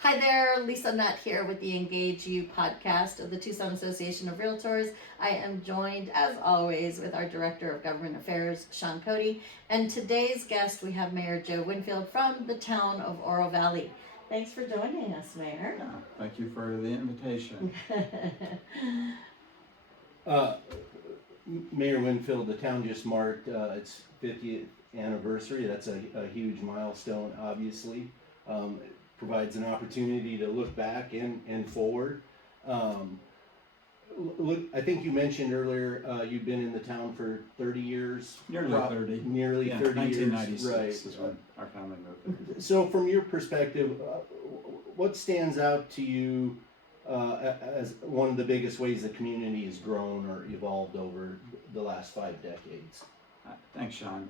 Hi there, Lisa Nutt here with the Engage You podcast of the Tucson Association of Realtors. I am joined, as always, with our Director of Government Affairs, Shawn Cote. And today's guest, we have Mayor Joe Winfield from the town of Oro Valley. Thanks for joining us, Mayor. Yeah, thank you for the invitation. Mayor Winfield, the town just marked its 50th anniversary. That's a huge milestone, obviously. It provides an opportunity to look back and forward. I think you mentioned earlier you've been in the town for 30 years. Nearly 30. Nearly Yeah, 30 years. 1996 Right. is when our family moved there. So from your perspective, what stands out to you as one of the biggest ways the community has grown or evolved over the last 5 decades? Thanks, Shawn.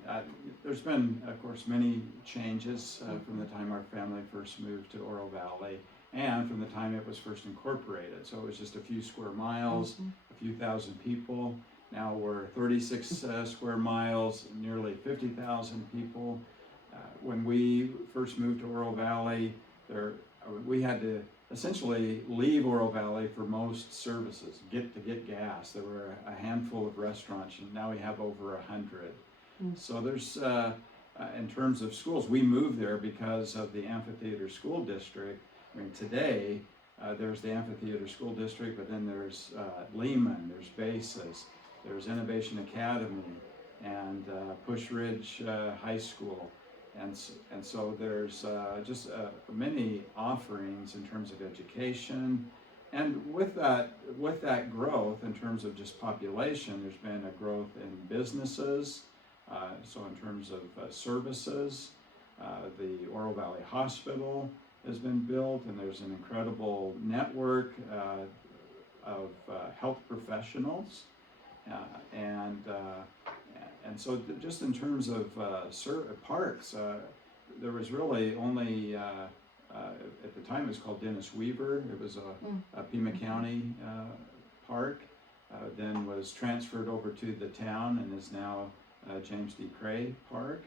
There's been, of course, many changes from the time our family first moved to Oro Valley and from the time it was first incorporated. So it was just a few square miles, a few thousand people. Now we're 36 square miles, nearly 50,000 people. When we first moved to Oro Valley, we had to essentially leave Oro Valley for most services, get gas. There were a handful of restaurants, and now we have over 100. So there's, in terms of schools, we moved there because of the Amphitheater School District. I mean, today, there's the Amphitheater School District, but then there's Lehman, there's Basis, there's Innovation Academy, and Push Ridge High School. And so there's just many offerings in terms of education, and with that growth in terms of just population, there's been a growth in businesses. So in terms of services, the Oro Valley Hospital has been built, and there's an incredible network of health professionals, and so just in terms of parks, there was really only, at the time it was called Dennis Weaver. It was a Pima County park, then was transferred over to the town and is now James D. Cray Park.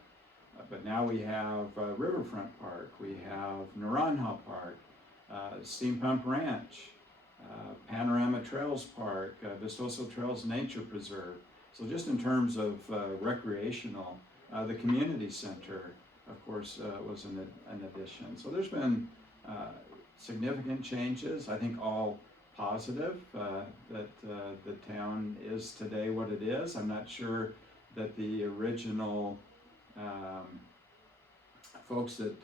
But now we have Riverfront Park, we have Naranjo Park, Steam Pump Ranch, Panorama Trails Park, Vistoso Trails Nature Preserve. So just in terms of recreational, the community center, of course, was an addition. So there's been significant changes, I think all positive, that the town is today what it is. I'm not sure that the original folks that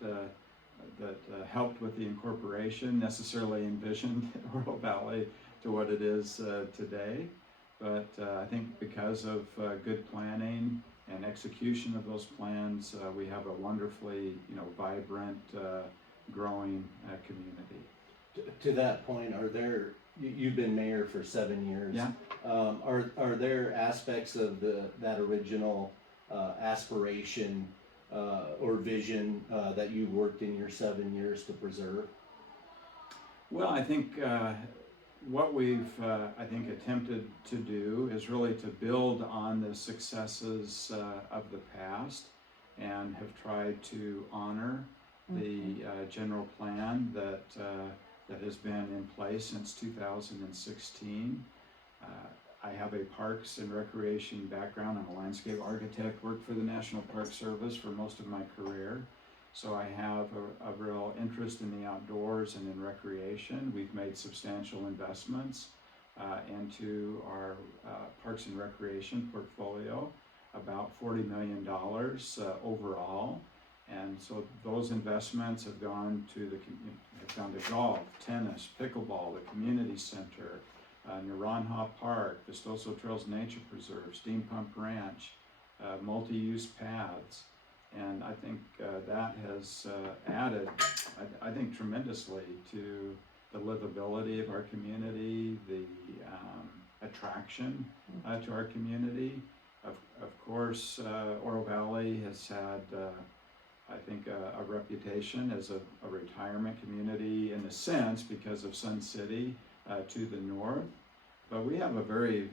helped with the incorporation necessarily envisioned Oro Valley to what it is today. But I think because of good planning and execution of those plans, we have a wonderfully, vibrant, growing community. To that point, you've been mayor for 7 years. Yeah. Are there aspects of that original aspiration or vision that you worked in your 7 years to preserve? Well, I think what we've, attempted to do is really to build on the successes of the past, and have tried to honor the general plan that has been in place since 2016. I have a Parks and Recreation background. I'm a landscape architect, worked for the National Park Service for most of my career. So I have a real interest in the outdoors and in recreation. We've made substantial investments into our Parks and Recreation portfolio, about $40 million overall. And so those investments have gone to golf, tennis, pickleball, the community center, Naranjo Park, Vistoso Trails Nature Preserve, Steam Pump Ranch, multi-use paths. And I think that has added, I think, tremendously to the livability of our community, the attraction to our community. Of course, Oro Valley has had, I think, a reputation as a retirement community in a sense because of Sun City to the north. But we have a very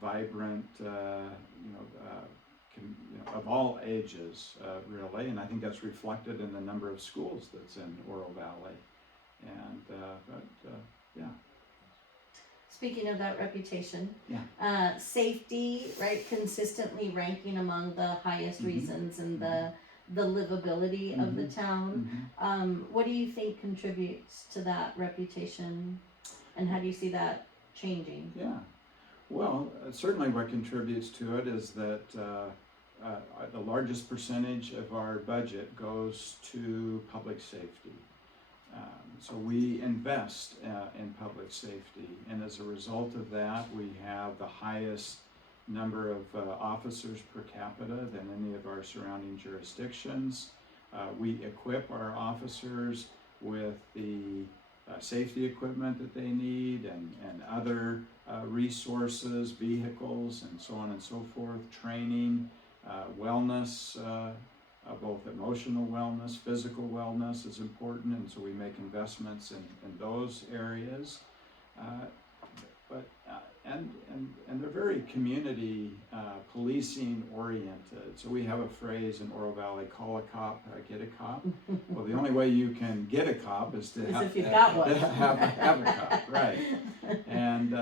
vibrant, of all ages, really, and I think that's reflected in the number of schools that's in Oro Valley. And yeah. Speaking of that reputation, Yeah. Safety, right, consistently ranking among the highest reasons and the livability of the town. What do you think contributes to that reputation, and how do you see that changing? Yeah. Well, certainly what contributes to it is that the largest percentage of our budget goes to public safety. So we invest in public safety, and as a result of that, we have the highest number of officers per capita than any of our surrounding jurisdictions. We equip our officers with the safety equipment that they need and other resources, vehicles, and so on and so forth, training, wellness, both emotional wellness, physical wellness is important, and so we make investments in those areas. And they're very community policing oriented. So we have a phrase in Oro Valley: call a cop, get a cop. Well, the only way you can get a cop is to if you've got one. have a cop, right? And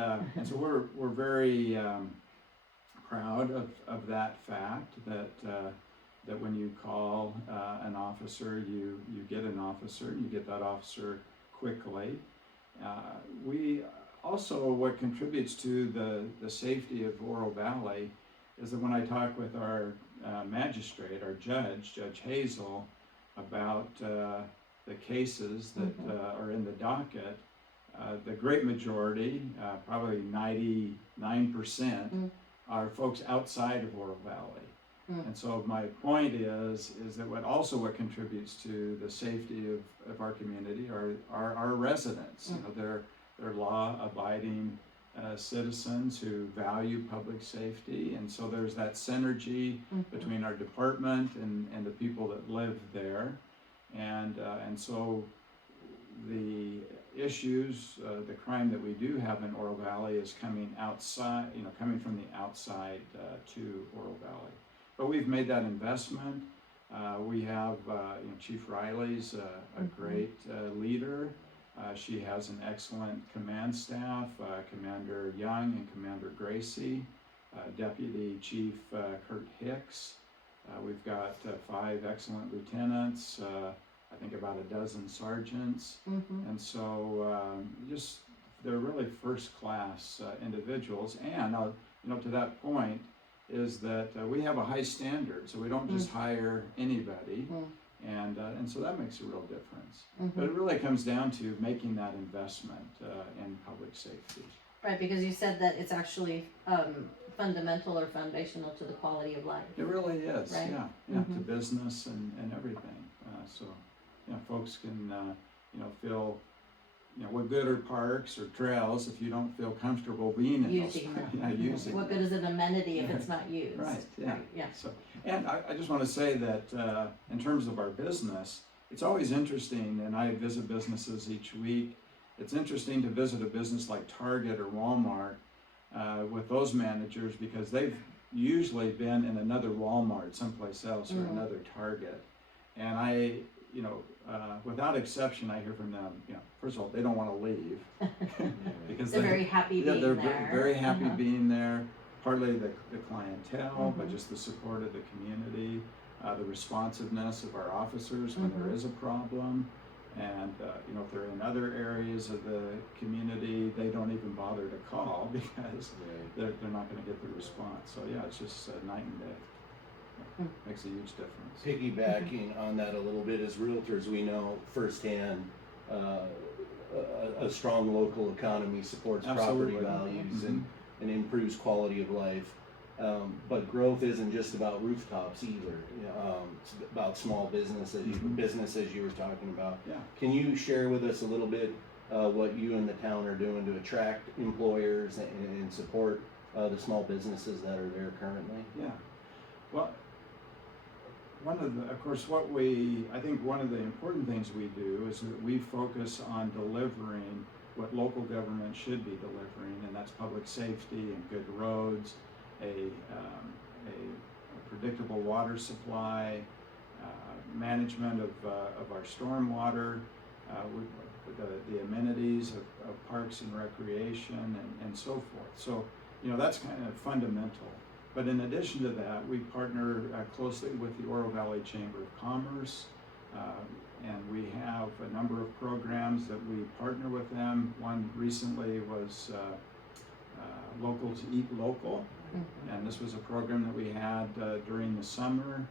so we're very proud of that fact, that when you call an officer, you get an officer, you get that officer quickly. We also, what contributes to the safety of Oro Valley is that when I talk with our magistrate, our Judge Hazel, about the cases that are in the docket, the great majority, probably 99%, are folks outside of Oro Valley. And so my point is that what contributes to the safety of our community are our residents. You know, they're law-abiding citizens who value public safety, and so there's that synergy between our department and the people that live there, and so the issues, the crime that we do have in Oro Valley is coming outside, coming from the outside to Oro Valley. But we've made that investment. We have, Chief Riley's a great leader. She has an excellent command staff, Commander Young and Commander Gracie, Deputy Chief Kurt Hicks. We've got 5 excellent lieutenants, I think about a dozen sergeants. And so they're really first-class individuals. And, to that point, is that we have a high standard, so we don't just hire anybody, and so that makes a real difference. But it really comes down to making that investment in public safety. Right, because you said that it's actually fundamental or foundational to the quality of life. It really is, right? Yeah, to business and everything. So, folks can, feel. What good are parks or trails if you don't feel comfortable being in using those? Using. What good is an amenity if it's not used? Right. Yeah. Right, yeah. So, and I just want to say that in terms of our business, it's always interesting, and I visit businesses each week. It's interesting to visit a business like Target or Walmart with those managers, because they've usually been in another Walmart someplace else or another Target, and without exception, I hear from them, first of all, they don't want to leave because they're very happy being they're there. very happy being there, partly the clientele, but just the support of the community, the responsiveness of our officers when there is a problem, and if they're in other areas of the community, they don't even bother to call because they're not going to get the response. So it's just night and day. Makes a huge difference. Piggybacking on that a little bit, as realtors, we know firsthand a strong local economy supports property values and improves quality of life. But growth isn't just about rooftops either. It's about small business, as you were talking about. Yeah. Can you share with us a little bit what you and the town are doing to attract employers and support the small businesses that are there currently? Yeah. Well, one of the important things we do is that we focus on delivering what local government should be delivering, and that's public safety and good roads, a predictable water supply, management of our stormwater, the amenities of parks and recreation, and so forth. So, that's kind of fundamental. But in addition to that, we partner closely with the Oro Valley Chamber of Commerce, and we have a number of programs that we partner with them. One recently was Local to Eat Local, and this was a program that we had during the summer.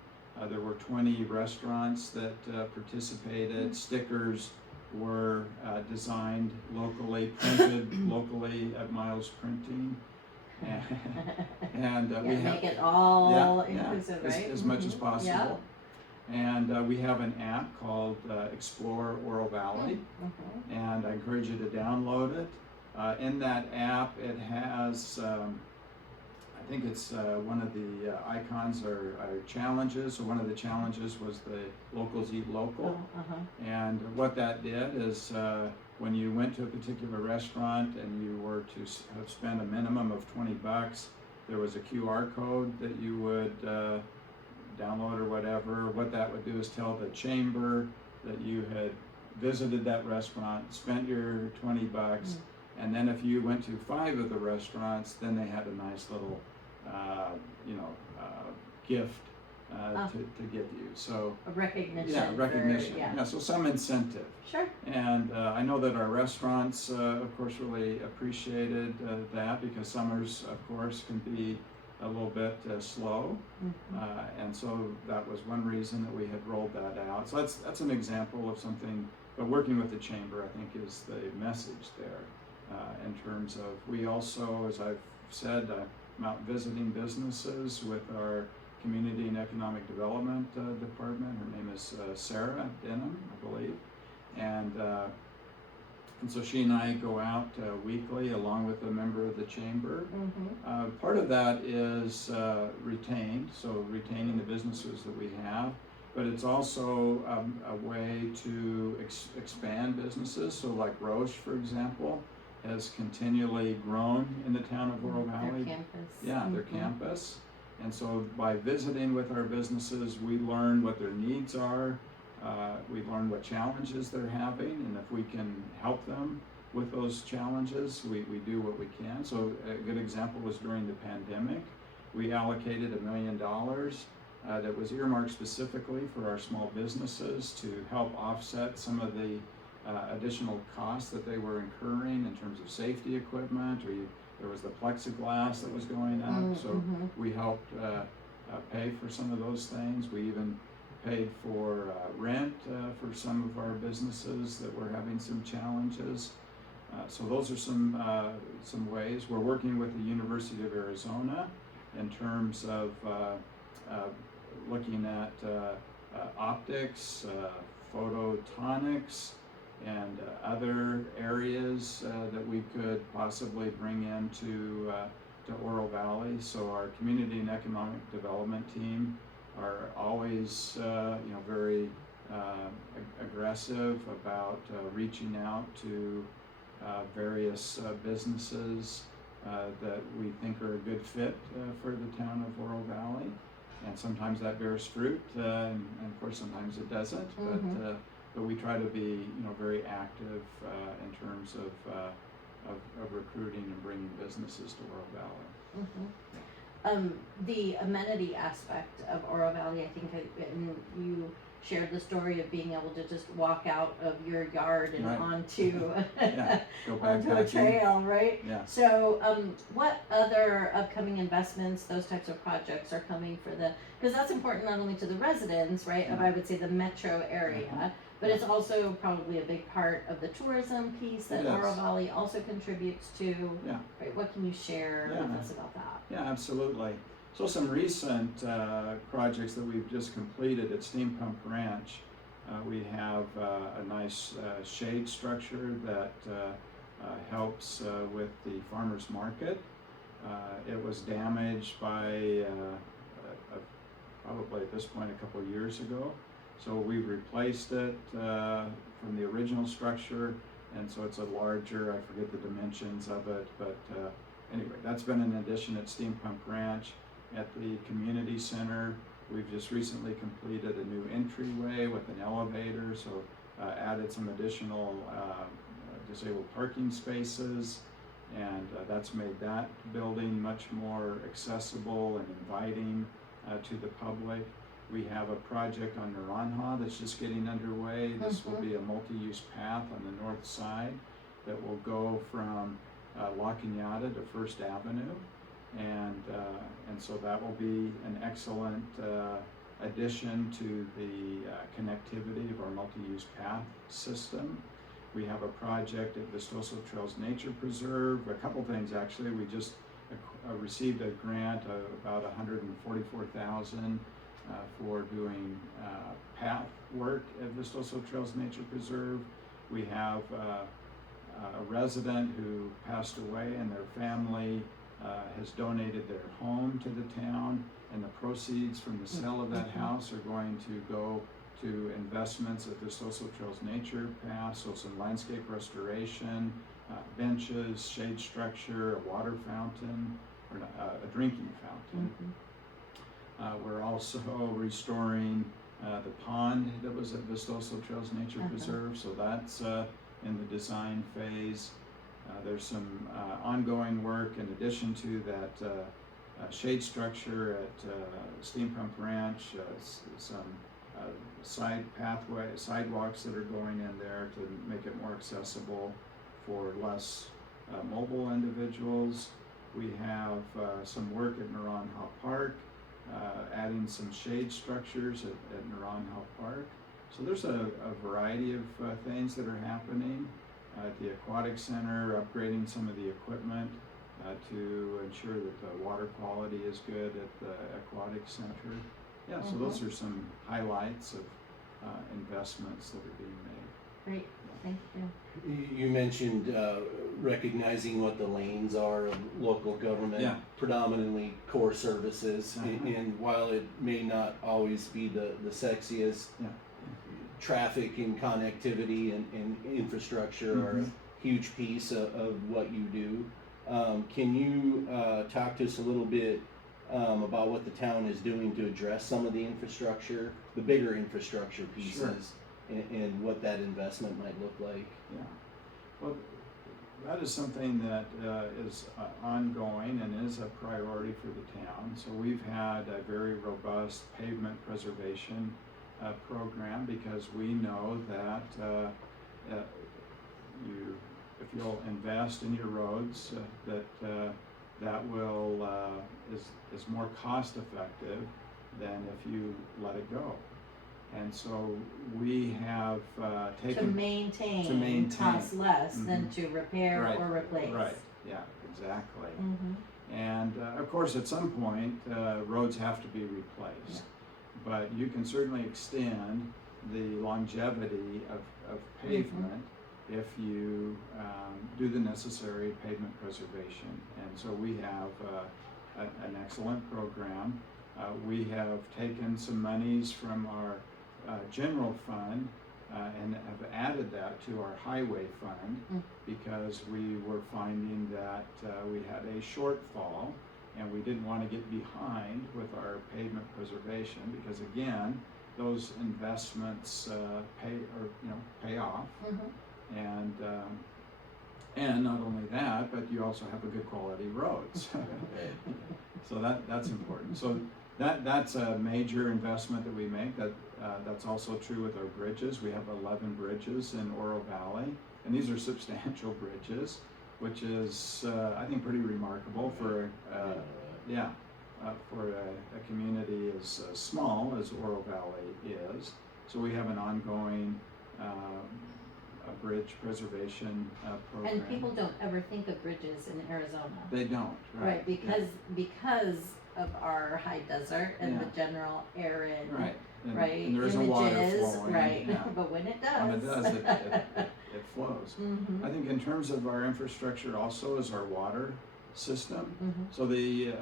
There were 20 restaurants that participated. Stickers were designed locally, printed locally at Miles Printing. And we have make it all inclusive, right? as much as possible. And we have an app called Explore Oro Valley, and I encourage you to download it. In that app, it has, I think it's one of the icons are challenges. So one of the challenges was the Locals Eat Local. And what that did is when you went to a particular restaurant and you were to have spent a minimum of $20, there was a QR code that you would download or whatever. What that would do is tell the chamber that you had visited that restaurant, spent your $20, and then if you went to 5 of the restaurants, then they had a nice little, gift to give you. So a recognition. Yeah, recognition. So some incentive. Sure. And I know that our restaurants, of course, really appreciated that, because summers, of course, can be a little bit slow, and so that was one reason that we had rolled that out. So that's an example of something. But working with the chamber, I think, is the message there. In terms of, we also, as I've said, I'm out visiting businesses with our Community and Economic Development Department. Her name is Sarah Denham, I believe, and so she and I go out weekly along with a member of the chamber. Part of that is retained, so retaining the businesses that we have, but it's also a way to expand businesses. So like Roche, for example, has continually grown in the town of Oro Valley. Their campus. Yeah, their campus. And so by visiting with our businesses, we learn what their needs are, we learn what challenges they're having, and if we can help them with those challenges, we do what we can. So a good example was during the pandemic. We allocated $1 million that was earmarked specifically for our small businesses to help offset some of the additional costs that they were incurring in terms of safety equipment, or there was the plexiglass that was going up, so we helped pay for some of those things. We even paid for rent for some of our businesses that were having some challenges. So those are some ways. We're working with the University of Arizona in terms of looking at optics, photonics, and other areas that we could possibly bring into to Oro Valley. So our Community and Economic Development team are always very aggressive about reaching out to various businesses that we think are a good fit for the town of Oro Valley. And sometimes that bears fruit, and of course sometimes it doesn't. But we try to be, very active in terms of recruiting and bringing businesses to Oro Valley. The amenity aspect of Oro Valley, I think, and you shared the story of being able to just walk out of your yard and onto onto a trail, right? Yeah. So, what other upcoming investments, those types of projects are coming for because that's important not only to the residents, right, of, I would say, the metro area, but it's also probably a big part of the tourism piece that Oro Valley also contributes to. Yeah. Right? What can you share with us about that? Yeah, absolutely. So some recent projects that we've just completed at Steam Pump Ranch, we have a nice shade structure that helps with the farmers market. It was damaged by probably at this point a couple of years ago. So we replaced it from the original structure, and so it's a larger, I forget the dimensions of it, but anyway, that's been an addition at Steam Pump Ranch. At the community center, we've just recently completed a new entryway with an elevator, so added some additional disabled parking spaces, and that's made that building much more accessible and inviting to the public. We have a project on Naranja that's just getting underway. This will be a multi-use path on the north side that will go from La Cañada to First Avenue, and so that will be an excellent addition to the connectivity of our multi-use path system. We have a project at Vistoso Trails Nature Preserve. A couple things actually. We just received a grant of about $144,000 for doing path work at Vistoso Trails Nature Preserve. We have a resident who passed away, and their family has donated their home to the town, and the proceeds from the sale of that house are going to go to investments at Vistoso Trails Nature Path, so some landscape restoration, benches, shade structure, a water fountain, or a drinking fountain. We're also restoring the pond that was at Vistoso Trails Nature Preserve, so that's in the design phase. There's some ongoing work in addition to that shade structure at Steam Pump Ranch, some sidewalks that are going in there to make it more accessible for less mobile individuals. We have some work at Naranja Park, adding some shade structures at Naranja Park. So there's a variety of things that are happening at the Aquatic Center, upgrading some of the equipment to ensure that the water quality is good at the Aquatic Center. Yeah, so those are some highlights of investments that are being made. Great, thank you. You mentioned recognizing what the lanes are of local government, predominantly core services, and while it may not always be the sexiest, traffic and connectivity and infrastructure are a huge piece of what you do. Can you talk to us a little bit about what the town is doing to address some of the infrastructure, the bigger infrastructure pieces, and what that investment might look like? Yeah, well, that is something that is ongoing and is a priority for the town. So we've had a very robust pavement preservation program, because we know that if you'll invest in your roads, that will is more cost effective than if you let it go. And so we have taken to maintain costs less than to repair or replace. Right. Yeah. Exactly. And of course, at some point, roads have to be replaced. But you can certainly extend the longevity of pavement if you do the necessary pavement preservation. And so we have an excellent program. We have taken some monies from our general fund and have added that to our highway fund, because we were finding that we had a shortfall, and we didn't want to get behind with our pavement preservation, because again, those investments pay off, and not only that, but you also have a good quality roads. So that's important. So that's a major investment that we make. That's also true with our bridges. We have 11 bridges in Oro Valley, and these are substantial bridges, which is I think pretty remarkable for a community as small as Oro Valley is. So we have an ongoing a bridge preservation program. And people don't ever think of bridges in Arizona. They don't, right? Because of our high desert and the general arid, and images, there's a water flowing, but when it does, it flows. I think in terms of our infrastructure also is our water system. So the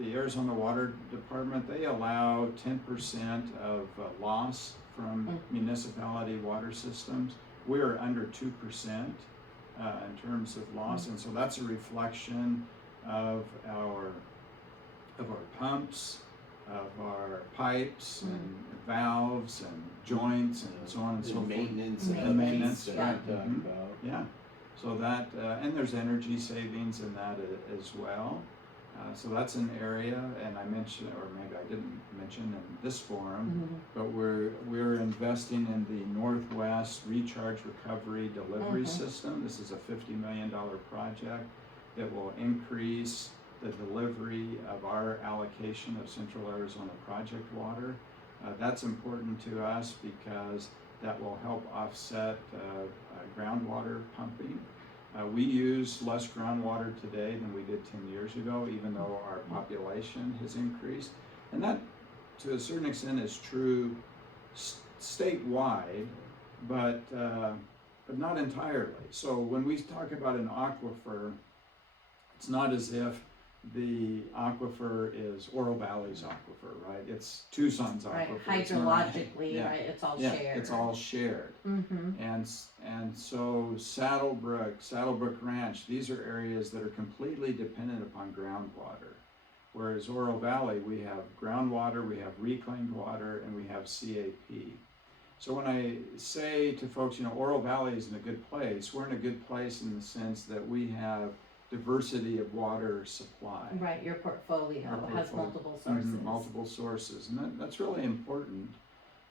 Arizona Water Department, they allow 10% of loss from municipality water systems. We're under 2% in terms of loss, and so that's a reflection of our of our pumps, of our pipes and valves and joints and so on and so forth. Maintenance And maintenance, that right. we talked about. Yeah, so that, and there's energy savings in that as well. So that's an area, and I mentioned, or maybe I didn't mention in this forum, but we're investing in the Northwest Recharge Recovery Delivery System. This is a $50 million project that will increase the delivery of our allocation of Central Arizona project water. That's important to us because that will help offset groundwater pumping. We use less groundwater today than we did 10 years ago, even though our population has increased. And that, to a certain extent, is true statewide, but not entirely. So when we talk about an aquifer, it's not as if the aquifer is Oro Valley's aquifer, right? It's Tucson's aquifer. Right, hydrologically, right, it's all shared. It's all shared. And so Saddlebrook Ranch, these are areas that are completely dependent upon groundwater. Whereas Oro Valley, we have groundwater, we have reclaimed water, and we have CAP. So when I say to folks, Oro Valley is in a good place, we're in a good place in the sense that we have diversity of water supply. Right, your portfolio has multiple sources. Multiple sources, and that's really important.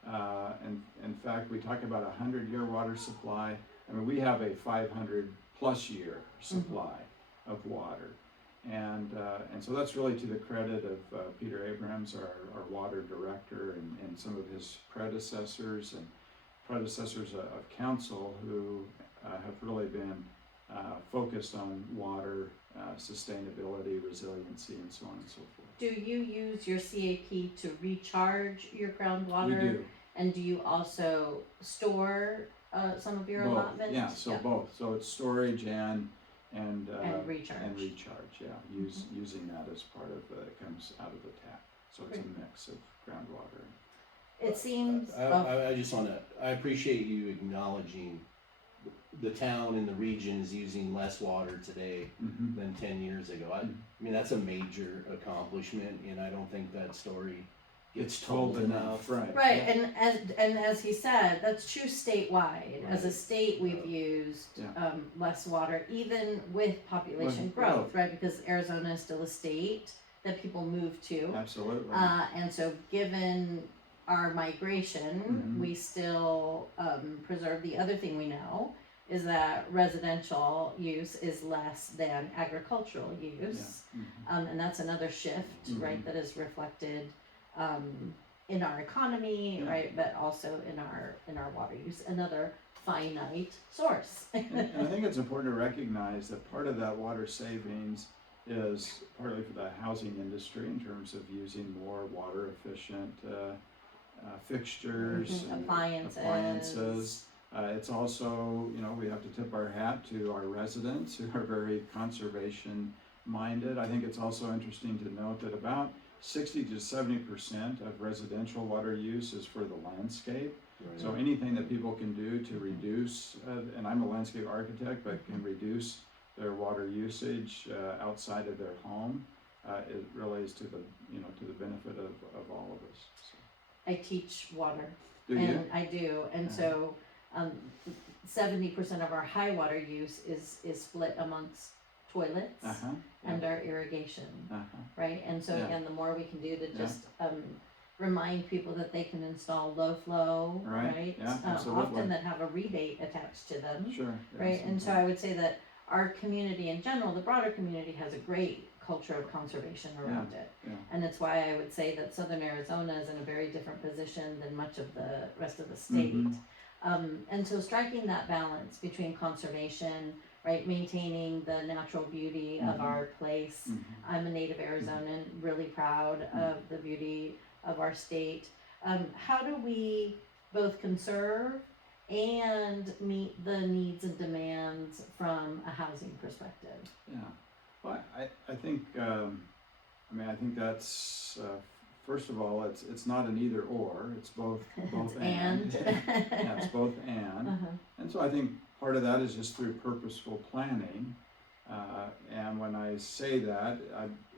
And in fact, we talk about a 100-year water supply. I mean, we have a 500+ year supply of water. And so that's really to the credit of Peter Abrams, our water director, and some of his predecessors of council who have really been focused on water sustainability, resiliency, and so on and so forth. Do you use your CAP to recharge your groundwater? We do. And do you also store some of your both. allotments? Yeah, so both. So it's storage and recharge. And recharge, yeah. Using that as part of it comes out of the tap. So it's a mix of groundwater. It seems. I just want to. I appreciate you acknowledging the town and the region is using less water today than 10 years ago. I mean, that's a major accomplishment, and I don't think that story gets told enough. Right, and as he said, that's true statewide. Right. As a state, we've used less water, even with population growth, right? Because Arizona is still a state that people move to. Absolutely. And so given our migration, we still preserve. The other thing we know is that residential use is less than agricultural use. And that's another shift, right, that is reflected in our economy, right, but also in our water use, another finite source. and I think it's important to recognize that part of that water savings is partly for the housing industry in terms of using more water efficient fixtures and appliances. It's also, we have to tip our hat to our residents who are very conservation minded. I think it's also interesting to note that about 60 to 70% of residential water use is for the landscape. Right. So anything that people can do to reduce, and I'm a landscape architect, but can reduce their water usage outside of their home, it really is to the benefit of all of us. So. I teach water. Do you? I do, and so 70% of our high water use is split amongst toilets and our irrigation, right? And so again, the more we can do to just remind people that they can install low flow, right? Yeah, often that have a rebate attached to them, sure, right? And so I would say that our community in general, the broader community, has a great culture of conservation around it. And it's why I would say that Southern Arizona is in a very different position than much of the rest of the state. And so striking that balance between conservation, right, maintaining the natural beauty of our place. I'm a native Arizonan, really proud of the beauty of our state. How do we both conserve and meet the needs and demands from a housing perspective? Yeah, well, I think, I think that's, first of all, it's not an either or, it's both and. Yeah, it's both and. And so I think part of that is just through purposeful planning. And when I say that,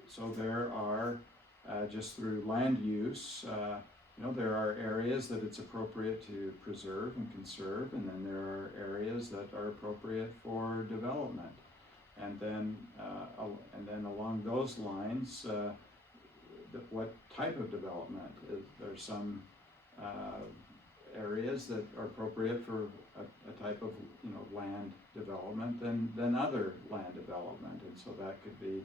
so there are just through land use. There are areas that it's appropriate to preserve and conserve, and then there are areas that are appropriate for development. And then along those lines, what type of development? There's some areas that are appropriate for a type of land development than other land development, and so that could be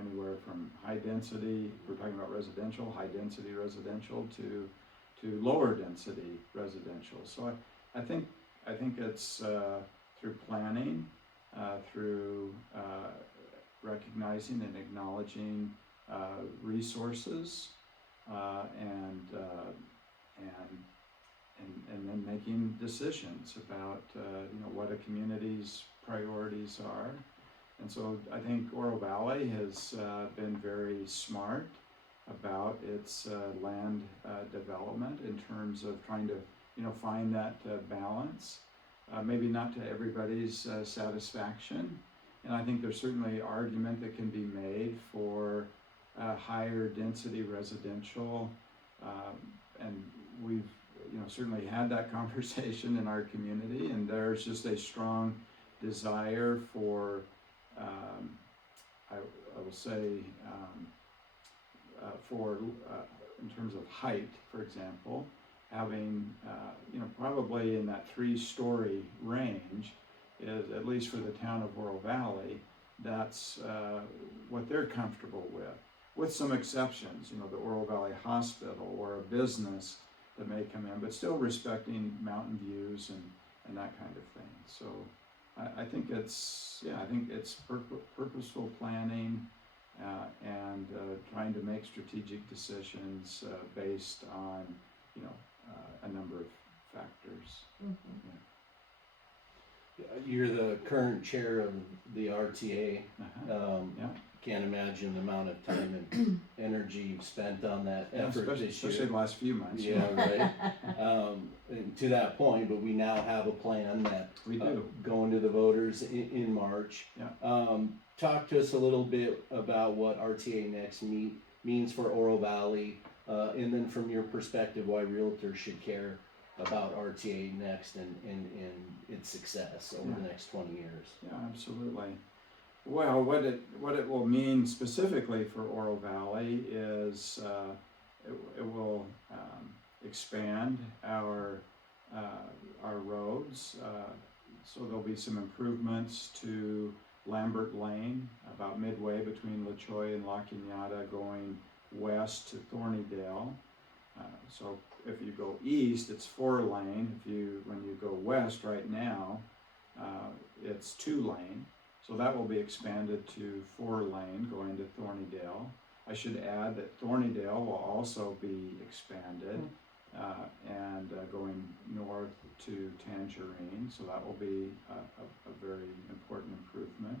anywhere from high density, we're talking about residential, high density residential to lower density residential. So I think it's through planning, through recognizing and acknowledging resources, and then making decisions about what a community's priorities are. And so I think Oro Valley has been very smart about its land development in terms of trying to find that balance. Maybe not to everybody's satisfaction, and I think there's certainly argument that can be made for higher density residential, and we've certainly had that conversation in our community, and there's just a strong desire for I will say in terms of height, for example, having probably in that 3-story range is, at least for the town of Oro Valley, that's what they're comfortable with some exceptions, the Oro Valley Hospital or a business that may come in, but still respecting mountain views and that kind of thing. So I think it's purposeful planning and trying to make strategic decisions based on a number of factors. Mm-hmm. Yeah. You're the current chair of the RTA. Yeah. Can't imagine the amount of time and energy you've spent on that effort this year. Especially the last few months. Yeah, right. And to that point, but we now have a plan that We do. Going to the voters in March. Yeah. Talk to us a little bit about what RTA Next means for Oro Valley, and then from your perspective, why realtors should care about RTA Next and its success over the next 20 years. Yeah, absolutely. Well, what it will mean specifically for Oro Valley is it will expand our roads. So there'll be some improvements to Lambert Lane, about midway between La Choy and La Cañada, going west to Thornydale. So if you go east, it's 4-lane. When you go west right now, it's 2-lane. So that will be expanded to 4-lane going to Thornydale. I should add that Thornydale will also be expanded and going north to Tangerine. So that will be a very important improvement.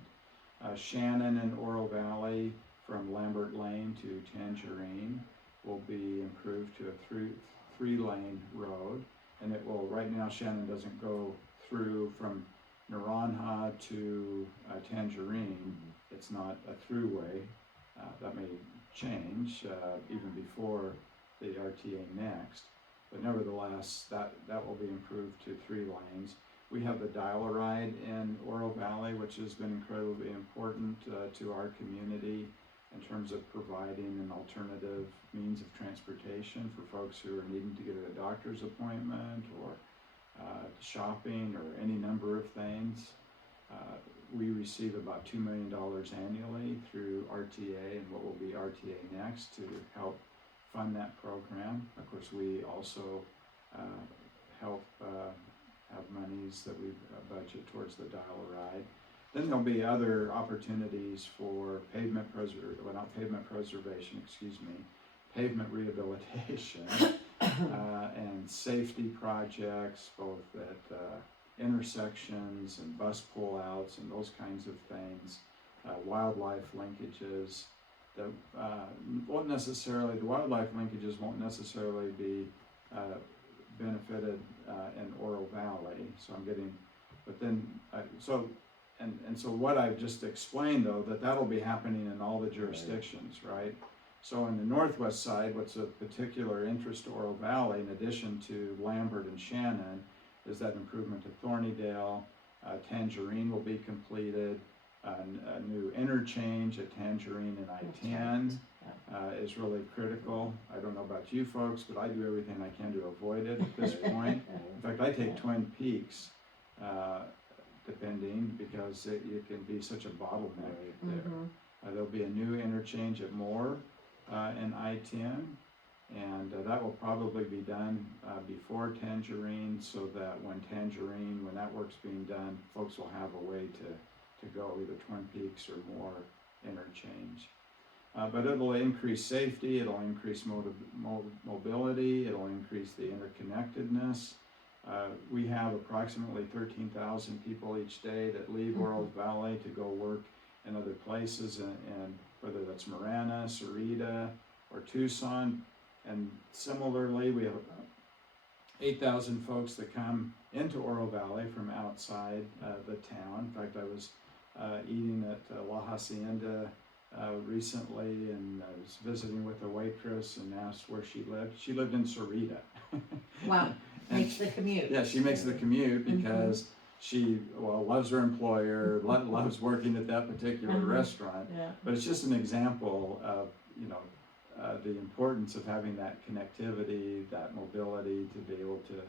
Shannon and Oro Valley from Lambert Lane to Tangerine will be improved to a 3-lane road. And it will, right now Shannon doesn't go through from Naranja to Tangerine. It's not a throughway. That may change even before the RTA Next, but nevertheless that will be improved to 3 lanes. We have the dial-a-ride in Oro Valley, which has been incredibly important to our community in terms of providing an alternative means of transportation for folks who are needing to get a doctor's appointment or shopping or any number of things. We receive about $2 million annually through RTA and what will be RTA Next to help fund that program. Of course, we also help have monies that we budget towards the dial-a-ride. Then there'll be other opportunities for pavement rehabilitation and safety projects, both at intersections and bus pullouts and those kinds of things. Wildlife linkages. The wildlife linkages won't necessarily be benefited in Oro Valley. So what I've just explained, though, that'll be happening in all the jurisdictions, right? So on the northwest side, what's of particular interest to Oro Valley, in addition to Lambert and Shannon, is that improvement to Thornydale. Tangerine will be completed. A new interchange at Tangerine and I-10 is really critical. I don't know about you folks, but I do everything I can to avoid it at this point. In fact, I take Twin Peaks, depending, because it can be such a bottleneck there. There'll be a new interchange at Moore in I-10, and that will probably be done before Tangerine, so that when that work's being done, folks will have a way to go either Twin Peaks or Moore interchange. But it'll increase safety, it'll increase mobility, it'll increase the interconnectedness. We have approximately 13,000 people each day that leave Oro Valley to go work in other places, and whether that's Marana, Sarita, or Tucson. And similarly, we have about 8,000 folks that come into Oro Valley from outside the town. In fact, I was eating at La Hacienda recently, and I was visiting with a waitress and asked where she lived. She lived in Sarita. Wow, makes the commute. Yeah, she makes the commute because she loves her employer, loves working at that particular restaurant. Yeah. But it's just an example of the importance of having that connectivity, that mobility, to be able to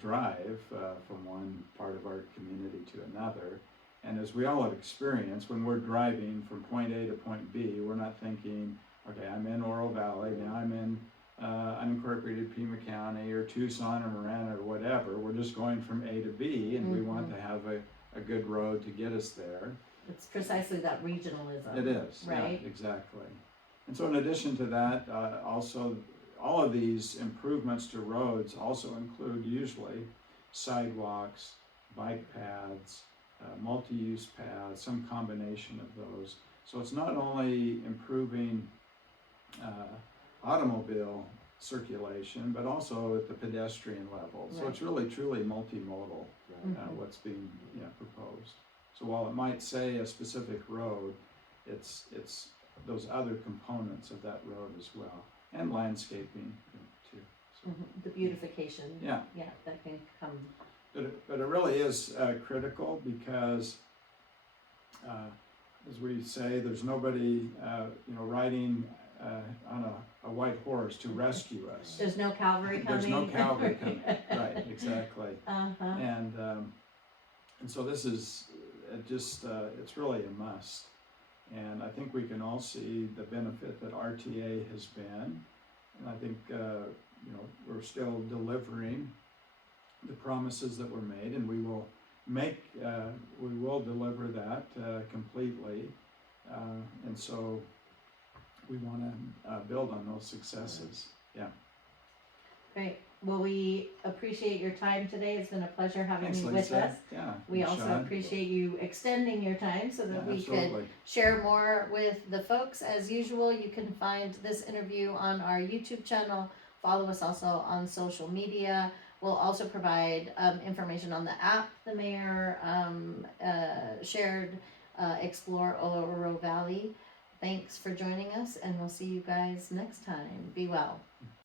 drive from one part of our community to another. And as we all have experienced, when we're driving from point A to point B, we're not thinking, okay, I'm in Oro Valley, now I'm in unincorporated Pima County or Tucson or Marana or whatever. We're just going from A to B, and we want to have a good road to get us there. It's precisely that regionalism. It is, right? Yeah, exactly. And so in addition to that, also all of these improvements to roads also include usually sidewalks, bike paths, multi-use paths, some combination of those. So it's not only improving automobile circulation, but also at the pedestrian level. So it's really truly multimodal, what's being proposed. So while it might say a specific road, it's those other components of that road as well, and landscaping too. So. The beautification. Yeah, that can come. But it really is critical, because as we say, there's nobody riding on a white horse to rescue us. There's no cavalry coming. There's no cavalry coming. Right, exactly. And so this is it's really a must. And I think we can all see the benefit that RTA has been. And I think we're still delivering the promises that were made, and we will deliver that completely. And so we want to build on those successes. Yeah. Great. Well, we appreciate your time today. It's been a pleasure having you with us. Yeah. We also Shawn. appreciate you extending your time so that we absolutely. could share more with the folks. As usual, you can find this interview on our YouTube channel. Follow us also on social media. We'll also provide information on the app the mayor shared, Explore Oro Valley. Thanks for joining us, and we'll see you guys next time. Be well.